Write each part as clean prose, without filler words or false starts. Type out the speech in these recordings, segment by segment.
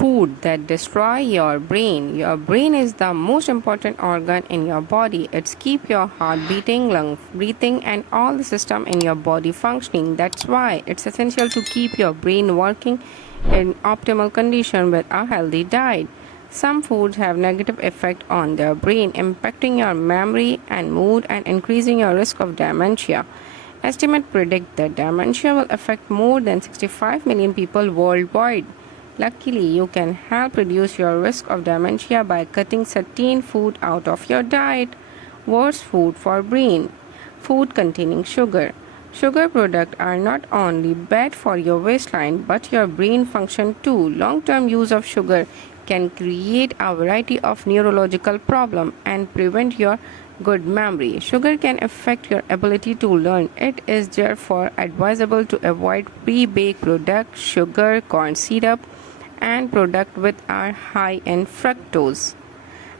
food that destroy your brain. Your brain is the most important organ in your body. It's keep your heart beating, lung breathing, and all the system in your body functioning. That's why it's essential to keep your brain working in optimal condition with a healthy diet. Some foods have negative effect on the brain, impacting your memory and mood and increasing your risk of dementia. Estimates predict that dementia will affect more than 65 million people worldwide. Luckily, you can help reduce your risk of dementia by cutting certain food out of your diet. Worst food for brain. Food containing sugar. Sugar products are not only bad for your waistline but your brain function too. Long-term use of sugar can create a variety of neurological problems and prevent your good memory. Sugar can affect your ability to learn. It is therefore advisable to avoid pre-baked products, sugar, corn syrup, and products with are high in fructose.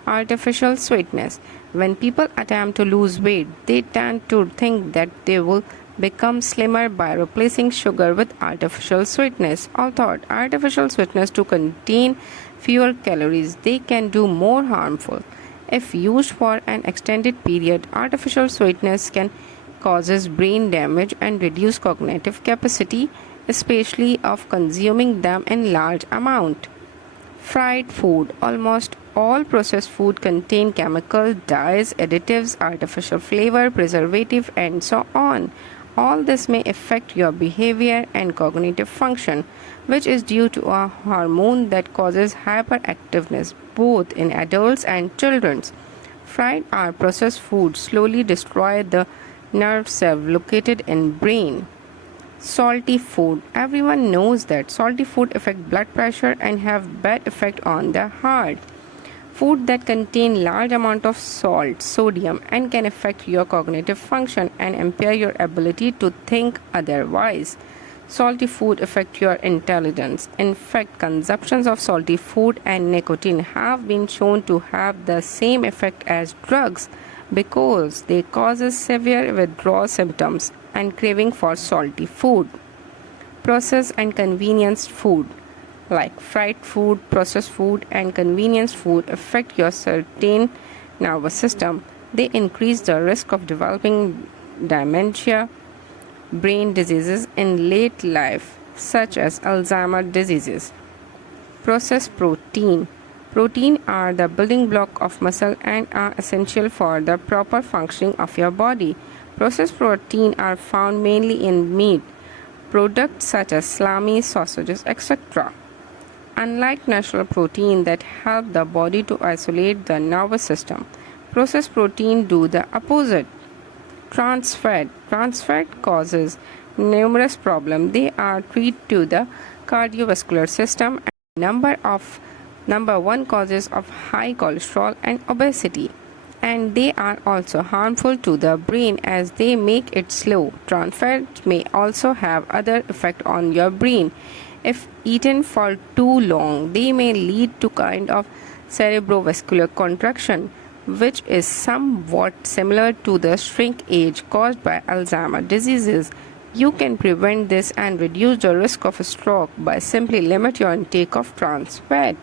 Artificial sweetness. When people attempt to lose weight, they tend to think that they will become slimmer by replacing sugar with artificial sweetness. Although artificial sweetness to contain fewer calories, they can do more harmful. If used for an extended period, artificial sweetness can causes brain damage and reduce cognitive capacity, especially of consuming them in large amount. Fried food. Almost all processed food contain chemical, dyes, additives, artificial flavor, preservative, and so on. All this may affect your behavior and cognitive function, which is due to a hormone that causes hyperactiveness both in adults and children. Fried or processed food slowly destroy the nerve cell located in brain. Salty food. Everyone knows that salty food affect blood pressure and have bad effect on the heart. Food that contain large amount of salt, sodium, and can affect your cognitive function and impair your ability to think otherwise. Salty food affect your intelligence. In fact, consumptions of salty food and nicotine have been shown to have the same effect as drugs because they cause severe withdrawal symptoms and craving for salty food. Processed and convenience food. Like fried food, processed food, and convenience food affect your certain nervous system. They increase the risk of developing dementia, brain diseases in late life, such as Alzheimer diseases. Processed protein. Protein are the building block of muscle and are essential for the proper functioning of your body. Processed protein are found mainly in meat, products such as salami, sausages, etc. Unlike natural protein that help the body to isolate the nervous system, processed protein do the opposite. Trans fat. Trans fat causes numerous problems. They are treated to the cardiovascular system and number one causes of high cholesterol and obesity. And they are also harmful to the brain as they make it slow. Trans fat may also have other effect on your brain. If eaten for too long, they may lead to kind of cerebrovascular contraction, which is somewhat similar to the shrinkage caused by Alzheimer diseases. You can prevent this and reduce the risk of a stroke by simply limit your intake of trans fat.